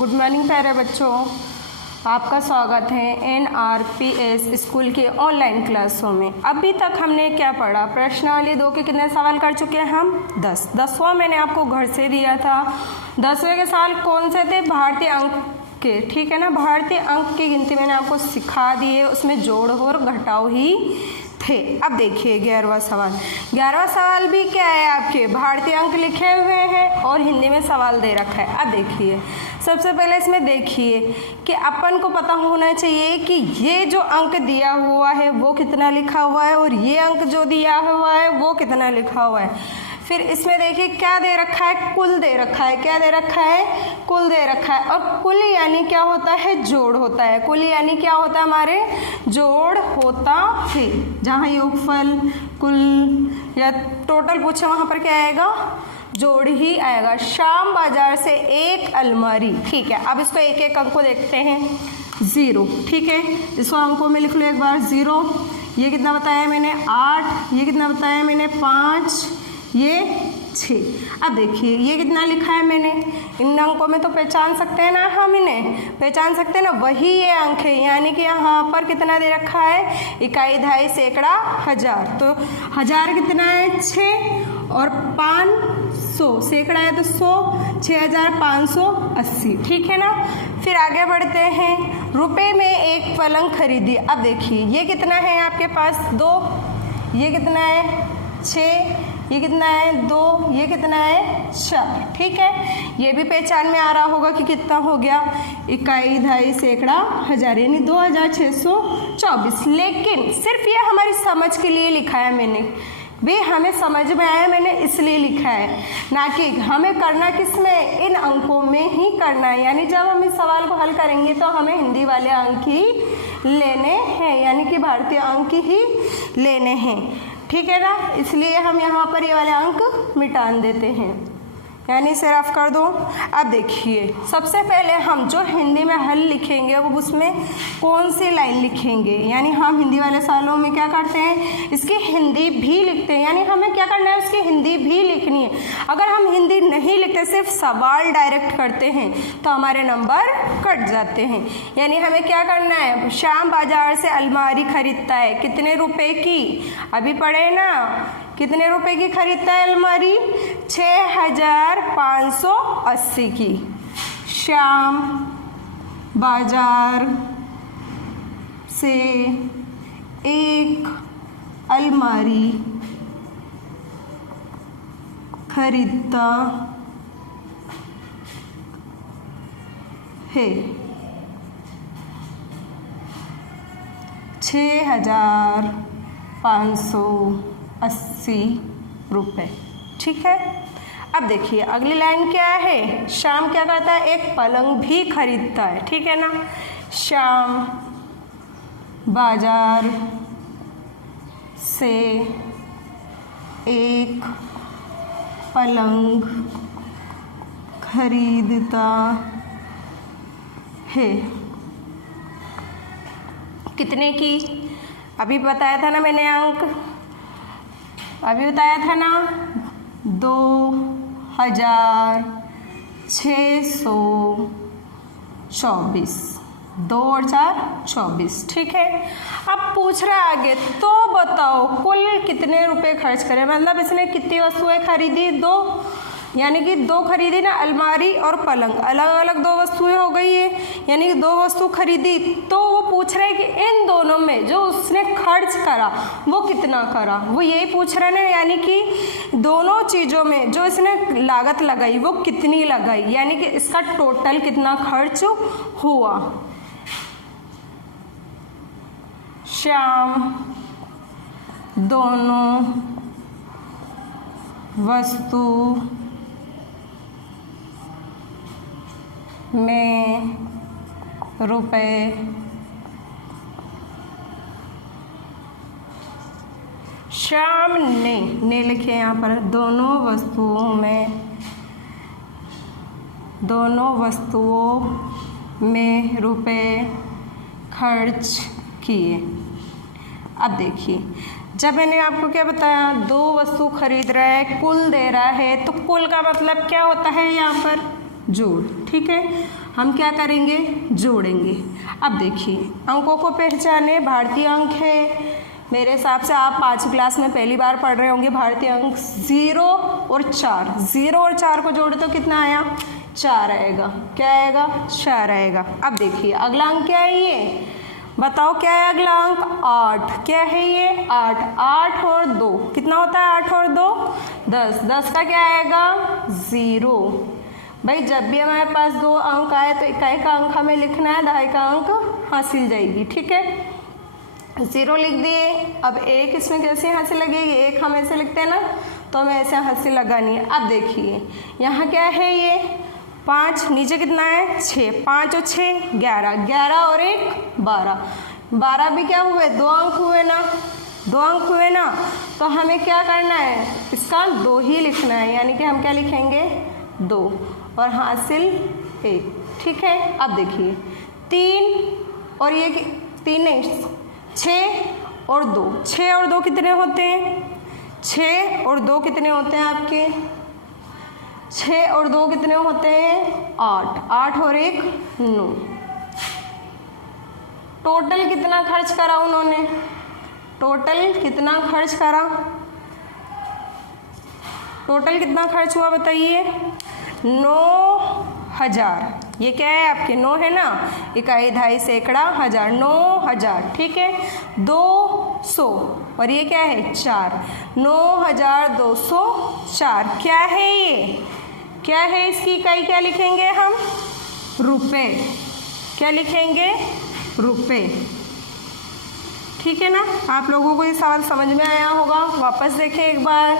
Good morning प्यारे बच्चों, आपका स्वागत है NRPS स्कूल के ऑनलाइन क्लासों में। अभी तक हमने क्या पढ़ा? प्रश्नावली 2 के कितने सवाल कर चुके हैं हम? 10। 10वां मैंने आपको घर से दिया था। 10वें के सवाल कौन से थे? भारतीय अंक के, ठीक है ना। भारतीय अंक की गिनती मैंने आपको सिखा दी है, उसमें जोड़ और घटाव ही थे। अब देखिए 11वां सवाल। 11वां सवाल भी क्या है? आपके भारतीय अंक लिखे हुए हैं और हिंदी में सवाल दे रखा है। अब देखिए, सबसे पहले इसमें देखिए कि अपन को पता होना चाहिए कि ये जो अंक दिया हुआ है वो कितना लिखा हुआ है और ये अंक जो दिया हुआ है वो कितना लिखा हुआ है। फिर इसमें देखिए क्या दे रखा है? कुल दे रखा है। क्या दे रखा है? कुल दे रखा है। और कुल यानी क्या होता है? जोड़ होता है। कुल यानी क्या होता है? हमारे जोड़ होता है। जहाँ योगफल, कुल या टोटल पूछे वहाँ पर क्या आएगा? जोड़ ही आएगा। श्याम बाजार से एक अलमारी, ठीक है। अब इसको एक एक अंक को देखते हैं। 0, ठीक है। इसको अंकों में लिख लो एक बार। 0, ये कितना बताया मैंने? 8, ये कितना बताया मैंने? 5, ये 6। अब देखिए ये कितना लिखा है मैंने? इन अंकों में तो पहचान सकते हैं ना हम, इन्हें पहचान सकते हैं ना। वही ये अंक है, यानी कि यहाँ पर कितना दे रखा है? इकाई, दहाई, सैकड़ा, हजार। तो हजार कितना है? 6 और 500, सैकड़ा है तो 100, 6580, ठीक है ना। फिर आगे बढ़ते हैं। रुपए में एक पलंग खरीदी। अब देखिए ये कितना है आपके पास? 2, ये कितना है? 6, ये कितना है? 2, ये कितना है? 4, ठीक है। ये भी पहचान में आ रहा होगा कि कितना हो गया? इकाई, दहाई, सैकड़ा, हजार, यानी 2624। लेकिन सिर्फ ये हमारी समझ के लिए लिखा है मैंने, वे हमें समझ में आया मैंने इसलिए लिखा है, ना कि हमें करना किसमें? इन अंकों में ही करना है। यानी जब हम इस सवाल को हल करेंगे तो हमें हिंदी वाले अंक ही लेने हैं, यानी कि भारतीय अंक ही लेने हैं, ठीक है ना। इसलिए हम यहाँ पर ये वाले अंक मिटान देते हैं, यानी इसे रफ कर दो। अब देखिए सबसे पहले हम जो हिंदी में हल लिखेंगे वो उसमें कौन सी लाइन लिखेंगे, यानी हम हिंदी वाले सवालों में क्या करते हैं? इसकी हिंदी भी लिखते हैं, यानी हमें क्या करना है? उसकी हिंदी भी लिखनी है। अगर हम हिंदी नहीं लिखते, सिर्फ सवाल डायरेक्ट करते हैं तो हमारे नंबर कट जाते हैं। यानी हमें क्या करना है? श्याम बाजार से अलमारी खरीदता है, कितने रुपए की? अभी पढ़े ना, कितने रुपए की खरीदता है अलमारी? 6580 की। श्याम बाजार से एक अलमारी खरीदता है। 6580 रुपये, ठीक है। अब देखिए अगली लाइन क्या है? श्याम क्या करता है? एक पलंग भी खरीदता है, ठीक है ना। श्याम बाजार से एक पलंग खरीदता है। कितने की? अभी बताया था ना मैंने अंक, अभी बताया था ना, 2624। 2 और 4 24, ठीक है। अब पूछ रहा है आगे, तो बताओ कुल कितने रुपए खर्च करें? मतलब इसने कितनी वस्तुएं खरीदी? 2, यानी कि 2 खरीदी ना, अलमारी और पलंग, अलग अलग 2 वस्तुएं हो गई है, यानी कि 2 वस्तु खरीदी। तो वो पूछ रहे हैं कि इन दोनों में जो उसने खर्च करा वो कितना करा, वो यही पूछ रहे हैं। यानी कि दोनों चीज़ों में जो इसने लागत लगाई वो कितनी लगाई, यानी कि इसका टोटल कितना खर्च हुआ। श्याम दोनों वस्तु में रुपए श्याम ने लिखे यहाँ पर, दोनों वस्तुओं में रुपए खर्च किए। अब देखिए जब मैंने आपको क्या बताया, 2 वस्तु खरीद रहा है, कुल दे रहा है, तो कुल का मतलब क्या होता है? यहाँ पर जोड़। ठीक है, हम क्या करेंगे, जोड़ेंगे। अब देखिए अंकों को पहचाने, भारतीय अंक है, मेरे हिसाब से आप 5वीं क्लास में पहली बार पढ़ रहे होंगे। भारतीय अंक 0 और 4, 0 और 4 को जोड़े तो कितना आया, 4 आएगा। क्या आएगा, 4 आएगा। अब देखिए अगला अंक क्या है, ये बताओ क्या है अगला अंक, 8। क्या है ये, 8। 8 और 2 कितना होता है, 8 और 2 10। 10 का क्या आएगा, 0। भाई जब भी हमारे पास 2 अंक आए तो इकाई का अंक हमें लिखना है, दहाई का अंक हासिल जाएगी। ठीक है, 0 लिख दिए। अब 1 इसमें कैसे हासिल लगेगी, 1 हम ऐसे लिखते हैं ना, तो हमें ऐसे हासिल लगानी है। अब देखिए यहाँ क्या है, ये 5, नीचे कितना है 6, 5 और 6 11, 11 और 1 12, 12 भी क्या हुए, 2 अंक हुए ना, 2 अंक हुए ना, तो हमें क्या करना है, इसका 2 ही लिखना है, यानी कि हम क्या लिखेंगे 2 और हासिल 1। ठीक है, अब देखिए 3 और ये 3 नहीं 6 और 2, 6 और 2 कितने होते हैं, 6 और 2 कितने होते हैं आपके, 6 और 2 कितने होते हैं 8, 8 और 1 9। टोटल कितना खर्च करा उन्होंने, टोटल कितना खर्च करा, टोटल कितना खर्च हुआ बताइए, 9000। ये क्या है आपके 9 है ना, इकाई दहाई सैकड़ा हजार, 9000। ठीक है, 200 और ये क्या है 4, 9204। क्या है ये, क्या है इसकी इकाई, क्या लिखेंगे हम, रुपए। क्या लिखेंगे, रुपए। ठीक है ना, आप लोगों को ये सवाल समझ में आया होगा। वापस देखें एक बार।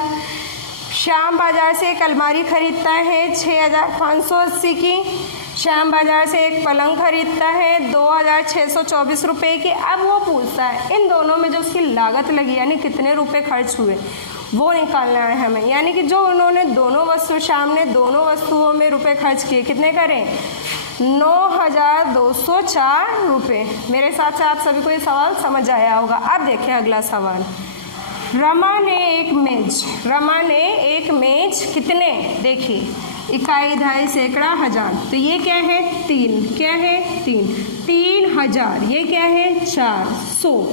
श्याम बाजार से एक अलमारी खरीदता है 6580 की, श्याम बाजार से एक पलंग खरीदता है 2624 रुपये की। अब वो पूछता है इन दोनों में जो उसकी लागत लगी, यानी कितने रुपए खर्च हुए, वो निकालना है हमें। यानी कि जो उन्होंने दोनों वस्तु, श्याम ने दोनों वस्तुओं में रुपए खर्च किए, कितने करें, 9204 रुपये। मेरे हिसाब से आप सभी को ये सवाल समझ आया होगा। अब देखिए अगला सवाल, रमा ने एक मेज कितने, देखिए इकाई दहाई सैकड़ा हजार, तो ये क्या है 3, क्या है 3, 3000। ये क्या है 400,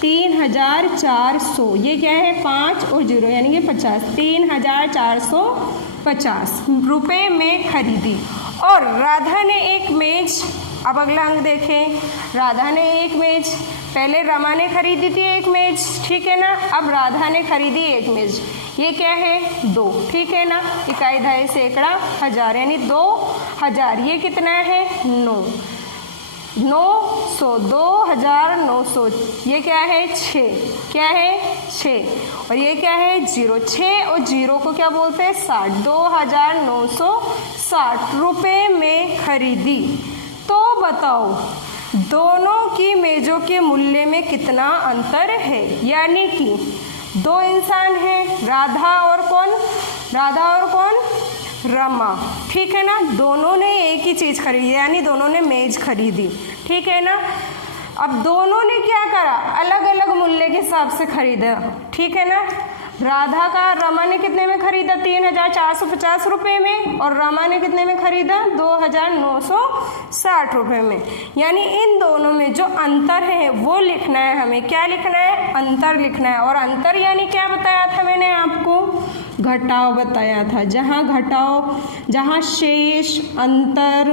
3400। ये क्या है 5 और 0 यानी कि 50, 3450 रुपये में खरीदी। और राधा ने एक मेज, अब अगला अंक देखें, राधा ने एक मेज, पहले रमा ने खरीदी थी एक मेज, ठीक है ना, अब राधा ने खरीदी एक मेज। ये क्या है 2, ठीक है ना, इकाई दहाई सैकड़ा हजार यानी 2000। ये कितना है 900, 2900। ये क्या है 6, क्या है 6 और ये क्या है 0, 6 और 0 को क्या बोलते हैं 60, 2960 रुपये में खरीदी। तो बताओ दोनों की मेजों के मूल्य में कितना अंतर है। यानी कि 2 इंसान हैं, राधा और कौन, रमा, ठीक है ना, दोनों ने एक ही चीज़ खरीदी, यानी दोनों ने मेज खरीदी, ठीक है ना। अब दोनों ने क्या करा, अलग अलग मूल्य के हिसाब से खरीदा, ठीक है ना। राधा का रमा ने कितने में खरीदा 3450 रुपये में, और रमा ने कितने में खरीदा 2960 रुपये में। यानी इन दोनों में जो अंतर है वो लिखना है हमें। क्या लिखना है, अंतर लिखना है। और अंतर यानी क्या बताया था मैंने आपको, घटाव बताया था। जहाँ घटाव, जहाँ शेष, अंतर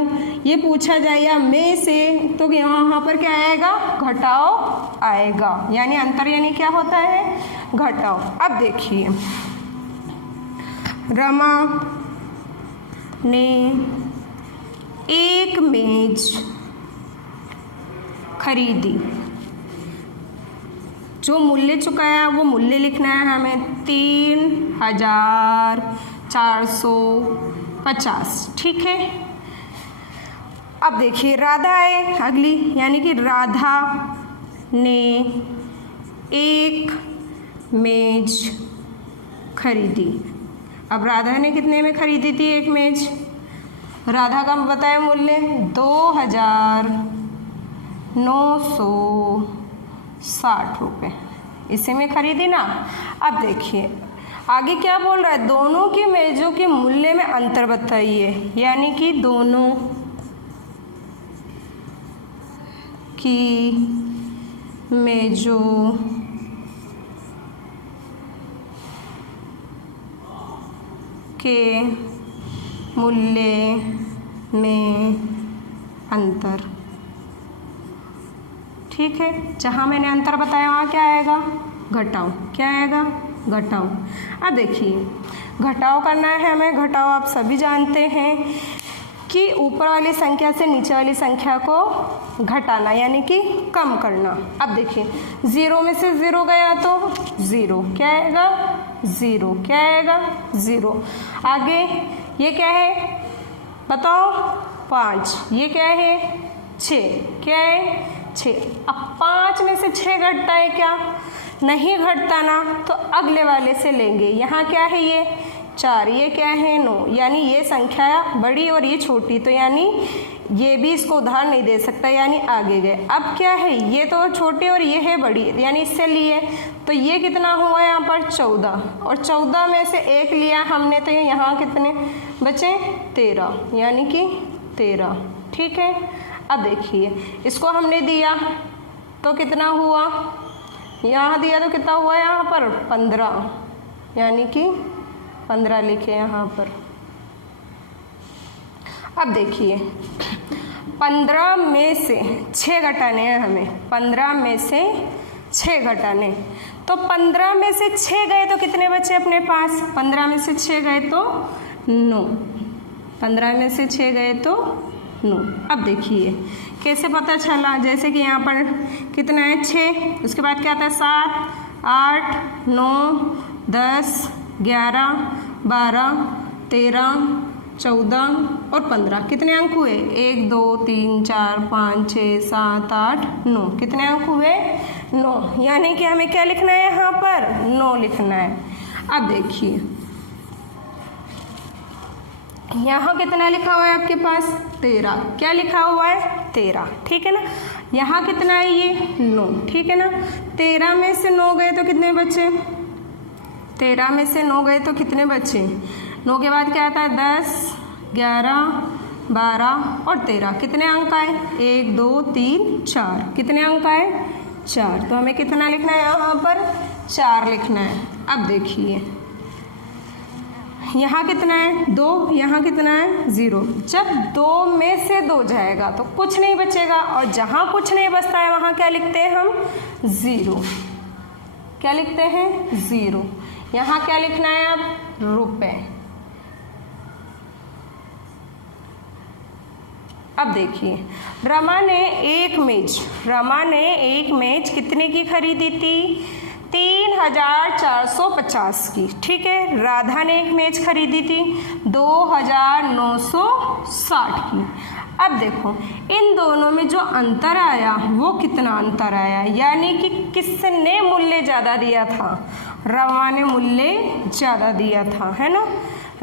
ये पूछा जाए या में से, तो यहाँ पर क्या आएगा, घटाव आएगा। यानी अंतर यानी क्या होता है, घटाव। अब देखिए रमा ने एक मेज खरीदी, जो मूल्य चुकाया वो मूल्य लिखना है हमें 3450, ठीक है। अब देखिए राधा है अगली, यानी कि राधा ने एक मेज खरीदी। अब राधा ने कितने में खरीदी थी एक मेज, राधा का बताया मूल्य 2960 रुपये, इसी में खरीदी ना। अब देखिए आगे क्या बोल रहा है, दोनों की मेजों के मूल्य में अंतर बताइए, यानी कि दोनों की मेजों के मूल्य में अंतर। ठीक है, जहाँ मैंने अंतर बताया वहाँ क्या आएगा, घटाओ। क्या आएगा, घटाओ। अब देखिए घटाओ करना है हमें। घटाओ आप सभी जानते हैं कि ऊपर वाली संख्या से नीचे वाली संख्या को घटाना, यानी कि कम करना। अब देखिए 0 में से 0 गया तो 0, क्या आएगा, 0, क्या आएगा, 0। आगे ये क्या है बताओ, 5, ये क्या है, 6, क्या है, 6। अब 5 में से 6 घटता है क्या, नहीं घटता ना, तो अगले वाले से लेंगे। यहाँ क्या है, ये 4, ये क्या है, 9, यानी ये संख्या बड़ी और ये छोटी, तो यानी ये भी इसको उधार नहीं दे सकता, यानी आगे गए। अब क्या है, ये तो छोटी और ये है बड़ी, यानी इससे लिए, तो ये कितना हुआ यहाँ पर 14, और 14 में से 1 लिया हमने, तो यहाँ कितने बचे, 13, यानी कि 13। ठीक है, अब देखिए इसको हमने दिया तो कितना हुआ, यहाँ दिया तो कितना हुआ यहाँ पर 15, यानी कि 15 लिखे यहाँ पर। अब देखिए 15 में से 6 घटाने हैं हमें, 15 में से 6 घटाने, तो 15 में से 6 गए तो कितने बचे अपने पास, 15 में से 6 गए तो 9, 15 में से 6 गए तो 9। अब देखिए कैसे पता चला, जैसे कि यहाँ पर कितना है 6, उसके बाद क्या आता है 7, 8, 9, 10, 11, 12, 13, 14 और 15। कितने अंक हुए, 1, 2, 3, 4, 5, 6, 7, 8, 9। कितने अंक हुए, 9, यानी कि हमें क्या लिखना है यहाँ पर, 9 लिखना है। अब देखिए यहाँ कितना लिखा हुआ है आपके पास, 13, क्या लिखा हुआ है 13, ठीक है ना। यहाँ कितना है ये 9, ठीक है ना। 13 में से 9 गए तो कितने बचे, 13 में से 9 गए तो कितने बचे, 9 के बाद क्या आता है 10, 11, 12 और 13। कितने अंक आए, 1, 2, 3, 4। कितने अंक आए, 4। तो हमें कितना लिखना है यहाँ पर, 4 लिखना है। अब देखिए यहाँ कितना है 2, यहाँ कितना है 0। जब 2 में से 2 जाएगा तो कुछ नहीं बचेगा, और जहाँ कुछ नहीं बचता है वहाँ क्या लिखते हैं हम, 0। क्या लिखते हैं, 0। यहाँ क्या लिखना है अब, रुपए। अब देखिए रमा ने एक मेज कितने की खरीदी थी, 3450 की। ठीक है, राधा ने एक मेज खरीदी थी 2960 की। अब देखो इन दोनों में जो अंतर आया वो कितना अंतर आया, यानी कि किसने मूल्य ज़्यादा दिया था, रमा ने मूल्य ज़्यादा दिया था, है ना,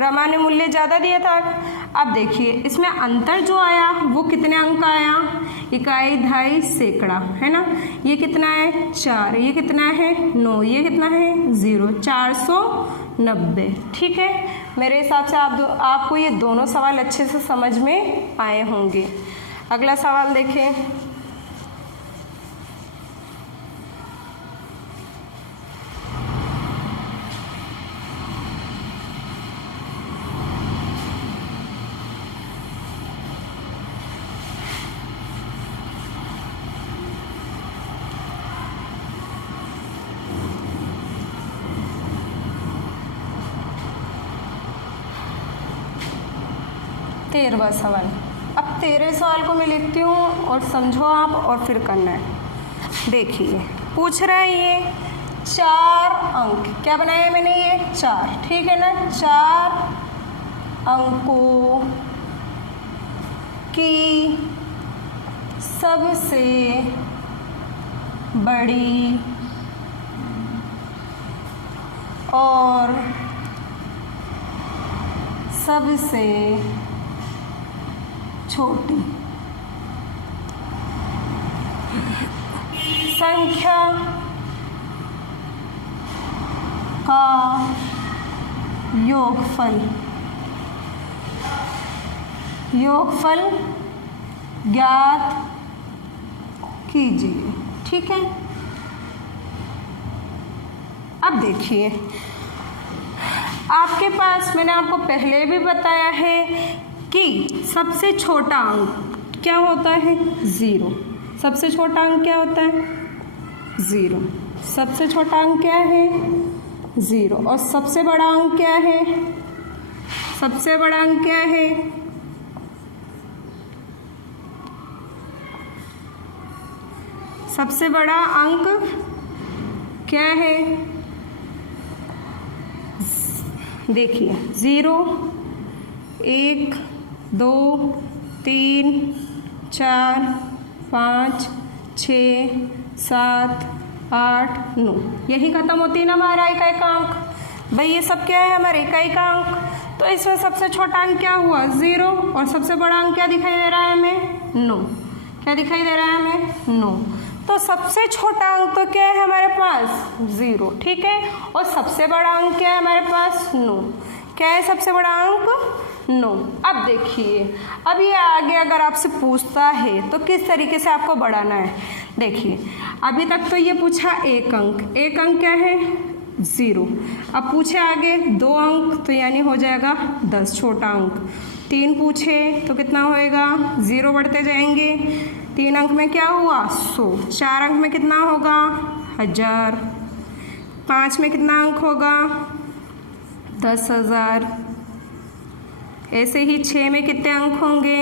रमा ने मूल्य ज़्यादा दिया था। अब देखिए इसमें अंतर जो आया वो कितने अंक आया, इकाई, दहाई, सैकड़ा, है ना। ये कितना है 4, ये कितना है 9, ये कितना है 0, 490। ठीक है, मेरे हिसाब से आपको ये दोनों सवाल अच्छे से समझ में आए होंगे। अगला सवाल देखें। तेरहवां सवाल। अब 13वें सवाल को मैं लिखती हूँ और समझो आप और फिर करना है। देखिए पूछ रहा है ये 4 अंक, क्या बनाया मैंने ये 4, ठीक है ना, 4 अंकों की सबसे बड़ी और सबसे छोटी संख्या का योगफल, योगफल ज्ञात कीजिए। ठीक है, अब देखिए आपके पास मैंने आपको पहले भी बताया है कि सबसे छोटा अंक क्या होता है? 0। सबसे छोटा अंक क्या होता है? 0। सबसे छोटा अंक क्या है? 0। और सबसे बड़ा अंक क्या है? सबसे बड़ा अंक क्या है? सबसे बड़ा अंक क्या है? देखिए 0, 1, 2, 3, 4, 5, 6, 7, 8, 9, यही खत्म होती है ना हमारा इकाई का अंक। भाई ये सब क्या है? हमारे इकाई का अंक। तो इसमें सबसे छोटा अंक क्या हुआ? 0। और सबसे बड़ा अंक क्या दिखाई दे रहा है हमें? 9। क्या दिखाई दे रहा है हमें? 9। तो सबसे छोटा अंक तो क्या है हमारे पास? 0। ठीक है, और सबसे बड़ा अंक क्या है हमारे पास? 9। क्या है सबसे बड़ा अंक? 9। अब देखिए, अब ये आगे अगर आपसे पूछता है तो किस तरीके से आपको बढ़ाना है। देखिए अभी तक तो ये पूछा एक अंक, एक अंक क्या है? 0। अब पूछे आगे 2 अंक, तो यानी हो जाएगा 10 छोटा अंक। 3 पूछे तो कितना होएगा? 0 बढ़ते जाएंगे। 3 अंक में क्या हुआ? 100। 4 अंक में कितना होगा? 1000। 5 में कितना अंक होगा? 10,000। ऐसे ही 6 में कितने अंक होंगे?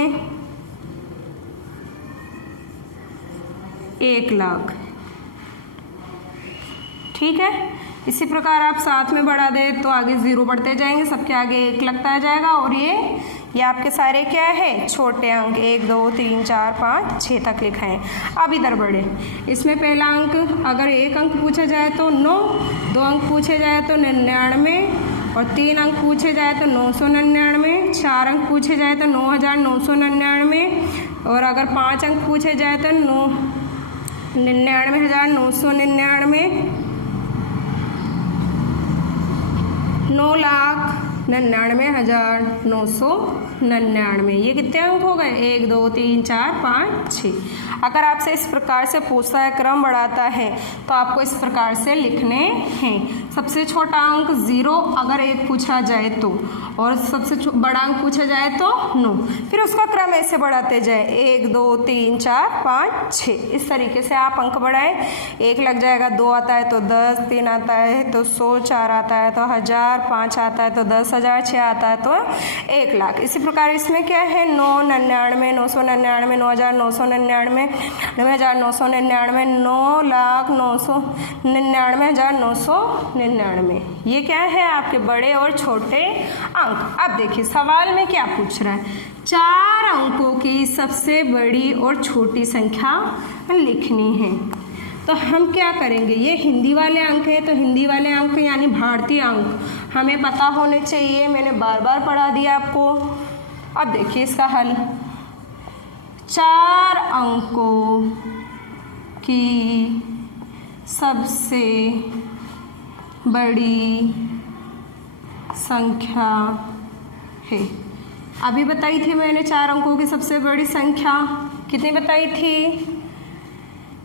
1,00,000। ठीक है, इसी प्रकार आप साथ में बढ़ा दे तो आगे 0 बढ़ते जाएंगे, सबके आगे 1 लगता जाएगा। और ये आपके सारे क्या है? छोटे अंक। 1, 2, 3, 4, 5, 6 तक लिखा है। अब इधर बढ़े, इसमें पहला अंक अगर 1 अंक पूछा जाए तो 9, 2 अंक पूछे जाए तो 99, और 3 अंक पूछे जाए तो 999, 4 अंक पूछे जाए तो 9,999, और अगर 5 अंक पूछे जाए तो 99,999, 9,99,999। ये कितने अंक हो गए? 1, 2, 3, 4, 5, 6। अगर आपसे इस प्रकार से पूछता है, क्रम बढ़ाता है, तो आपको इस प्रकार से लिखने हैं। सबसे छोटा अंक 0 अगर 1 पूछा जाए तो, और सबसे बड़ा अंक पूछा जाए तो 9। फिर उसका क्रम ऐसे बढ़ाते जाए, 1, 2, 3, 4, 5, 6। इस तरीके से आप अंक बढ़ाएं। 1 लग जाएगा, 2 आता है तो 10, 3 आता है तो 100, 4 आता है तो 1000, 5 आता है तो 10,000, 6 आता है तो 1,00,000। इसी प्रकार इसमें क्या है? 999, 999, 9,999, 9,999, 9,99,999। ये क्या है? आपके बड़े और छोटे अंक। अब देखिए सवाल में क्या पूछ रहा है? 4 अंकों की सबसे बड़ी और छोटी संख्या लिखनी है। तो हम क्या करेंगे? ये हिंदी वाले अंक है, तो हिंदी वाले अंक यानी भारतीय अंक हमें पता होने चाहिए। मैंने बार बार पढ़ा दिया आपको। अब देखिए इसका हल। 4 अंकों की सबसे बड़ी संख्या है। अभी बताई थी मैंने 4 अंकों की सबसे बड़ी संख्या कितनी बताई थी?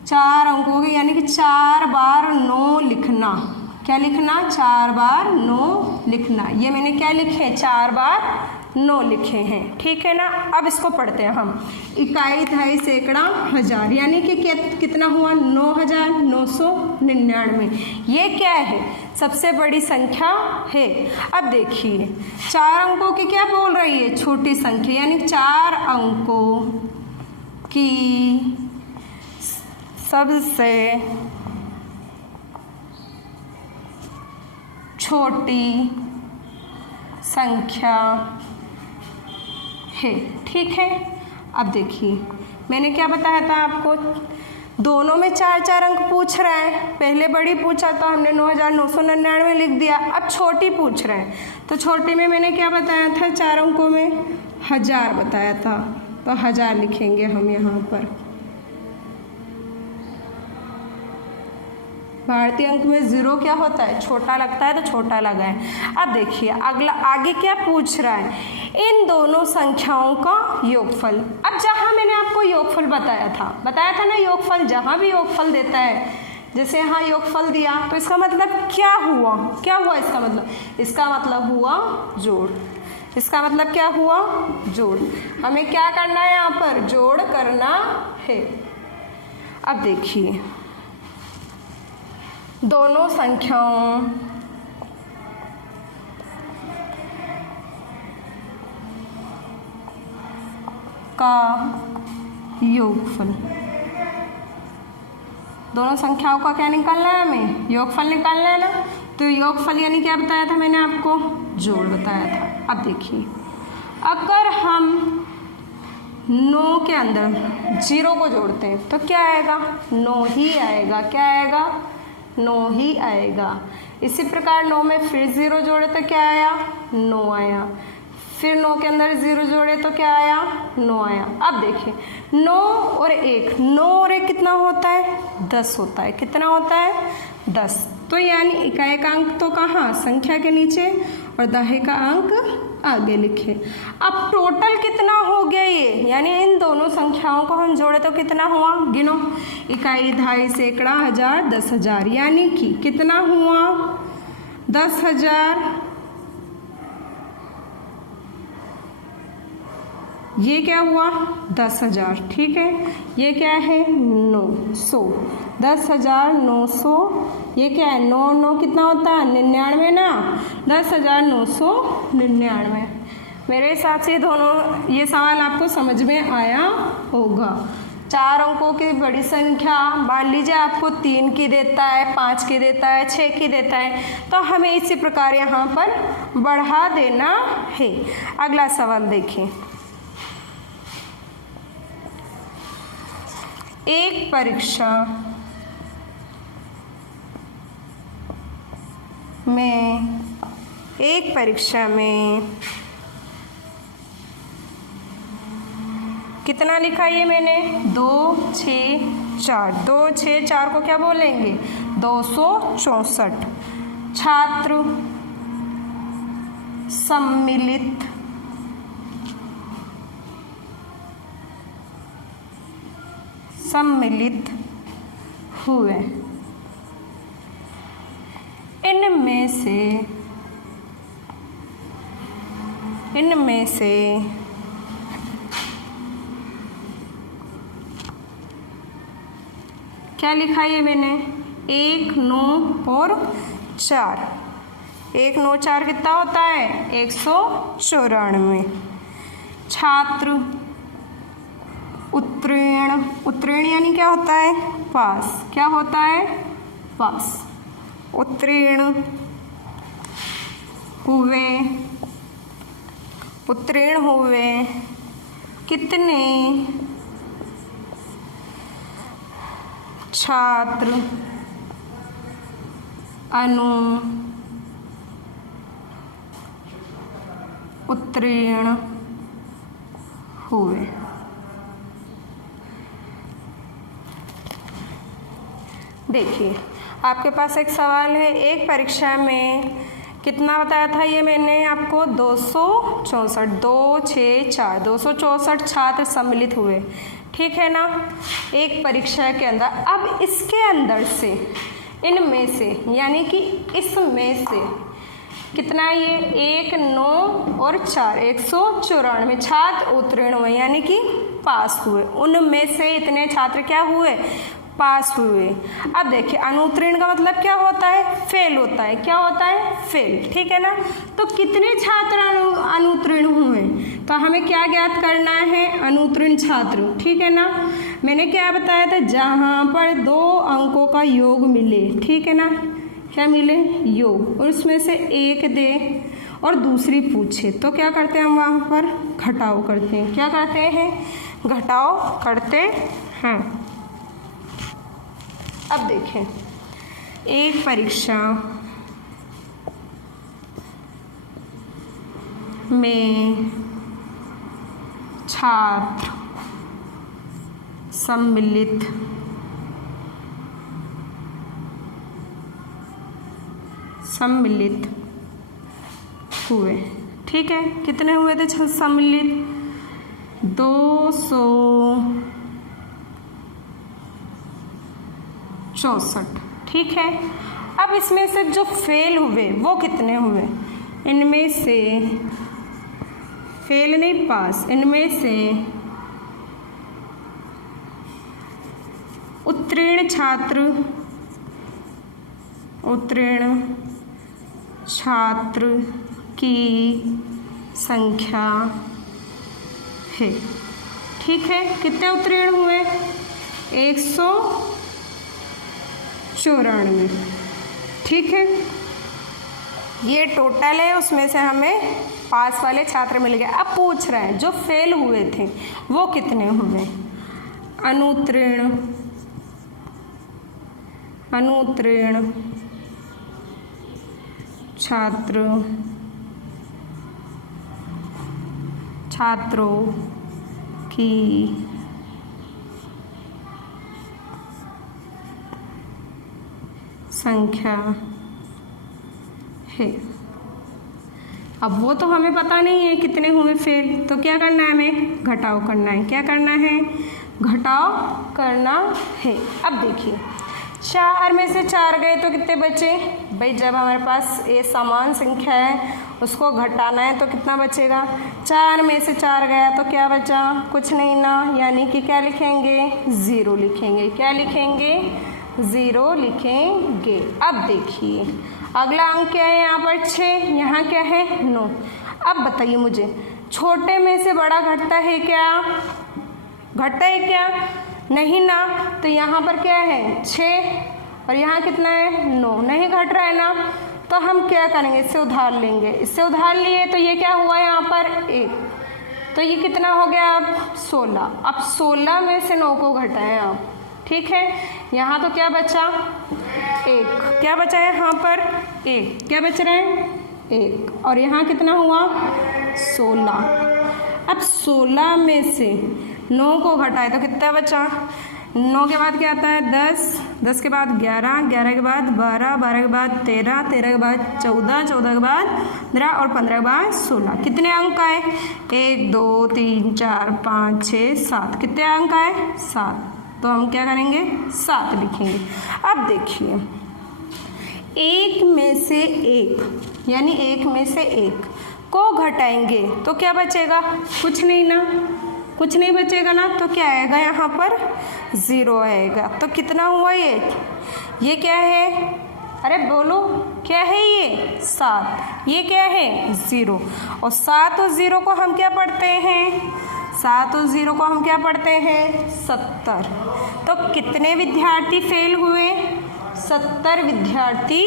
4 अंकों की, यानी कि 4 बार 9 लिखना। क्या लिखना? 4 बार 9 लिखना। ये मैंने क्या लिखे? 4 बार 9 लिखे हैं। ठीक है ना। अब इसको पढ़ते हैं हम। इकाई, दहाई, सैकड़ा, हजार, यानी कि कितना हुआ? 9,999। ये क्या है? सबसे बड़ी संख्या है। अब देखिए 4 अंकों की क्या बोल रही है? छोटी संख्या, यानी 4 अंकों की सबसे छोटी संख्या है। ठीक है। अब देखिए मैंने क्या बताया था आपको? दोनों में 4-4 अंक पूछ रहा है। पहले बड़ी पूछा तो हमने 9,999 लिख दिया। अब छोटी पूछ रहे हैं तो छोटी में मैंने क्या बताया था? 4 अंकों में 1000 बताया था, तो 1000 लिखेंगे हम यहाँ पर। भारतीय अंक में 0 क्या होता है, छोटा लगता है, तो छोटा लगा है। अब देखिए अगला आगे क्या पूछ रहा है, इन दोनों संख्याओं का योगफल। अब जहाँ मैंने आपको योगफल बताया था ना, योगफल जहाँ भी योगफल देता है, जैसे यहाँ योगफल दिया तो इसका मतलब क्या हुआ, इसका मतलब हुआ जोड़। इसका मतलब क्या हुआ, जोड़। हमें क्या करना है, यहाँ पर जोड़ करना है। अब देखिए दोनों संख्याओं का योगफल, दोनों संख्याओं का क्या निकालना है, हमें योगफल निकालना है ना। तो योगफल यानी क्या बताया था मैंने आपको, जोड़ बताया था। अब देखिए अगर हम 9 के अंदर 0 को जोड़ते हैं तो क्या आएगा, 9 ही आएगा। क्या आएगा, 9 ही आएगा। इसी प्रकार 9 में फिर 0 जोड़े तो क्या आया, 9 आया। फिर 9 के अंदर 0 जोड़े तो क्या आया, 9 आया। अब देखिए 9 और 1, 9 और 1 कितना होता है, 10 होता है। कितना होता है, 10। तो यानी इकाई का अंक तो कहाँ, संख्या के नीचे, और दहाई का अंक आगे लिखे। अब टोटल कितना हो गया ये, यानी इन दोनों संख्याओं को हम जोड़े तो कितना हुआ, गिनो। इकाई, दहाई, सैकड़ा, हजार, 10,000, यानी कि कितना हुआ, 10,000। ये क्या हुआ, 10,000, ठीक है। ये क्या है, 900, 10,900। ये क्या है, 9 9 कितना होता है, 99 ना, 10,999। मेरे हिसाब से दोनों ये सवाल आपको समझ में आया होगा। 4 अंकों की बड़ी संख्या, मान लीजिए आपको 3 की देता है, 5 की देता है, 6 की देता है, तो हमें इसी प्रकार यहाँ पर बढ़ा देना है। अगला सवाल देखिए, एक परीक्षा में कितना लिखा ये मैंने, 2 6 4। 2 6 4 को क्या बोलेंगे, 264। छात्र सम्मिलित हुए। इनमें से क्या लिखा है मैंने, 1 9 और 4। 1 9 4 कितना होता है, 194। छात्र उत्तीर्ण यानी क्या होता है, पास। क्या होता है, पास। उत्तीर्ण हुए कितने छात्र उत्तीर्ण हुए। देखिए आपके पास एक सवाल है, एक परीक्षा में कितना बताया था ये मैंने आपको, 264। 2 6 4, 264 छात्र सम्मिलित हुए, ठीक है ना, एक परीक्षा के अंदर। अब इसके अंदर से, इनमें से यानी कि इसमें से कितना है ये, 1 9 और 4, 194 छात्र उत्तीर्ण हुए यानी कि पास हुए। उनमें से इतने छात्र क्या हुए, पास हुए। अब देखिए अनुत्तीर्ण का मतलब क्या होता है, फेल होता है। क्या होता है, फेल, ठीक है ना। तो कितने छात्र अनुत्तीर्ण हुए, तो हमें क्या ज्ञात करना है, अनुत्तीर्ण छात्र, ठीक है ना। मैंने क्या बताया था, जहाँ पर 2 अंकों का योग मिले, ठीक है ना, क्या मिले, योग, और उसमें से एक दे और दूसरी पूछे, तो क्या करते हैं हम वहाँ पर घटाव करते हैं। क्या करते हैं, घटाव करते हैं। अब देखें, एक परीक्षा में छात्र सम्मिलित सम्मिलित हुए। ठीक है, कितने हुए थे सम्मिलित? 264। ठीक है, अब इसमें से जो फेल हुए वो कितने हुए? इनमें से फेल नहीं, पास, इनमें से उत्तीर्ण छात्र की संख्या है। ठीक है, कितने उत्तीर्ण हुए? 194। ठीक है, ये टोटल है, उसमें से हमें पास वाले छात्र मिल गए। अब पूछ रहे हैं जो फेल हुए थे वो कितने हुए? अनुत्तीर्ण छात्रों की संख्या है। अब वो तो हमें पता नहीं है कितने हुए फेल, तो क्या करना है? हमें घटाव करना है। क्या करना है? घटाव करना है। अब देखिए, 4 में से 4 गए तो कितने बचे? भाई जब हमारे पास ये समान संख्या है उसको घटाना है तो कितना बचेगा? 4 में से 4 गया तो क्या बचा? कुछ नहीं ना, यानी कि क्या लिखेंगे? 0 लिखेंगे। क्या लिखेंगे? 0 लिखेंगे। अब देखिए, अगला अंक क्या है? यहाँ पर 6, यहाँ क्या है? 9। अब बताइए मुझे, छोटे में से बड़ा घटता है क्या? घटता है क्या? नहीं ना, तो यहाँ पर क्या है? 6 और यहाँ कितना है? 9। नहीं घट रहा है ना, तो हम क्या करेंगे? इससे उधार लेंगे। इससे उधार लिए तो ये क्या हुआ यहाँ पर? 1, तो ये कितना हो गया? अब 16। अब 16 में से 9 को घटाएं आप। ठीक है, यहाँ तो क्या बचा? 1। क्या बचा है यहाँ पर? 1। क्या बच रहा है? 1। और यहाँ कितना हुआ? 16। अब 16 में से 9 को घटाए तो कितना बचा? 9 के बाद क्या आता है? 10, 10 के बाद 11, 11 के बाद 12, 12 के बाद 13, 13 के बाद 14, 14 के बाद 15 और 15 के बाद 16। कितने अंक आए? 1 2 3 4 5 6 7। कितने अंक आए? 7। तो हम क्या करेंगे? 7 लिखेंगे। अब देखिए, 1 में से 1 यानी 1 में से 1 को घटाएंगे तो क्या बचेगा? कुछ नहीं ना, कुछ नहीं बचेगा ना, तो क्या आएगा? यहाँ पर 0 आएगा। तो कितना हुआ ये क्या है? अरे बोलो, क्या है ये? 7। ये क्या है? 0। और 7 और 0 को हम क्या पढ़ते हैं? 7 और 0 को हम क्या पढ़ते हैं? 70। तो कितने विद्यार्थी फेल हुए? 70 विद्यार्थी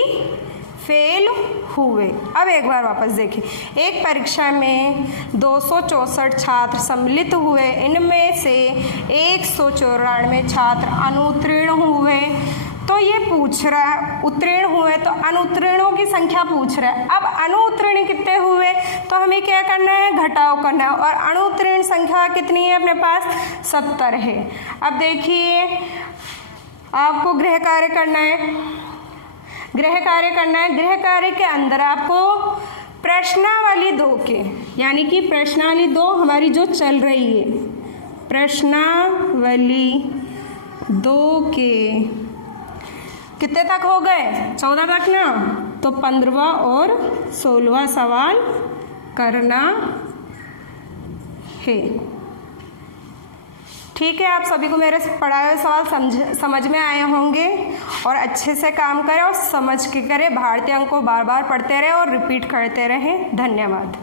फेल हुए। अब एक बार वापस देखिए, एक परीक्षा में 264 छात्र सम्मिलित हुए, इनमें से 194 छात्र अनुत्तीर्ण हुए। तो ये पूछ रहा है उत्तीर्ण हुए, तो अनुत्तीर्णों की संख्या पूछ रहा है। अब अनुत्तीर्ण कितने हुए तो हमें क्या करना है? घटाव करना है। और अनुत्तीर्ण संख्या कितनी है अपने पास? 70 है। अब देखिए, आपको गृह कार्य करना है। गृह कार्य के अंदर आपको प्रश्नावली 2 के, यानी कि प्रश्नावली 2 हमारी जो चल रही है, प्रश्नावली 2 के कितने तक हो गए? 14 तक ना, तो 15वां और 16वां सवाल करना है। ठीक है, आप सभी को मेरे पढ़ाए हुए सवाल समझ में आए होंगे और अच्छे से काम करें और समझ के करें। भारतीय अंक को बार बार पढ़ते रहें और रिपीट करते रहें। धन्यवाद।